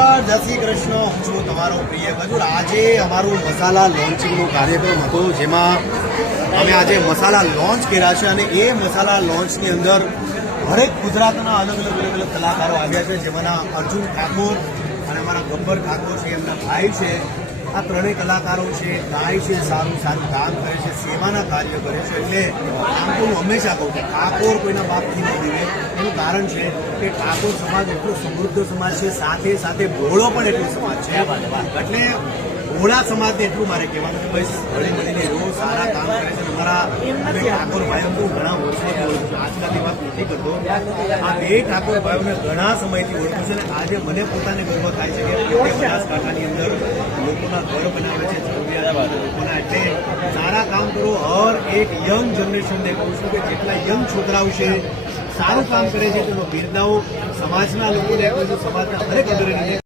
જય શ્રી કૃષ્ણ, હું છું તમારો પ્રિય ખજૂર। આજે અમારું મસાલા લોન્ચિંગનો કાર્યક્રમ હતો, જેમાં અમે આજે મસાલા લોન્ચ કર્યા છે અને એ મસાલા લોન્ચની અંદર હરેક ગુજરાતના અલગ અલગ કલાકારો આવ્યા છે, જેમાંના અર્જુન ઠાકોર અને અમારા ગબ્બર ઠાકોર છે, એમના ભાઈ છે। આ ત્રણેય કલાકારો છે, ગાય છે, સારું કામ કરે છે, સેવાના કાર્ય કરે છે। એટલે આમ તો હું હંમેશા કહું કે ઠાકોર કોઈના બાપથી ન દીવે। એનું કારણ છે કે ઠાકોર સમાજ એટલો સમૃદ્ધ સમાજ છે, સાથે સાથે ભોળો પણ એટલો સમાજ છે। એટલે ભોળા સમાજને એટલું મારે કહેવાનું કે ભાઈ હળી મળીને રોજ સારા કામ કરે છે। અમારા ઠાકોર ભાઈઓ તો ઘણા વર્ષોથી ઓળખું છું, આજકાલની વાત નથી કરતો। આ બે ઠાકોર ભાઈઓને ઘણા સમયથી ઓળખું છે અને આજે મને પોતાને ગર્વ થાય છે કે બનાસકાંઠાની અંદર લોકોના ઘર બનાવે છે, જરૂરિયાત લોકોના। એટલે સારા કામ કરો। હર એક યંગ જનરેશનને કહું છું કે જેટલા યંગ છોકરાઓ છે સારું કામ કરે છે તેનો બિરદાવો। સમાજના લોકોને કહું છું, સમાજના દરેક અગ્રણીને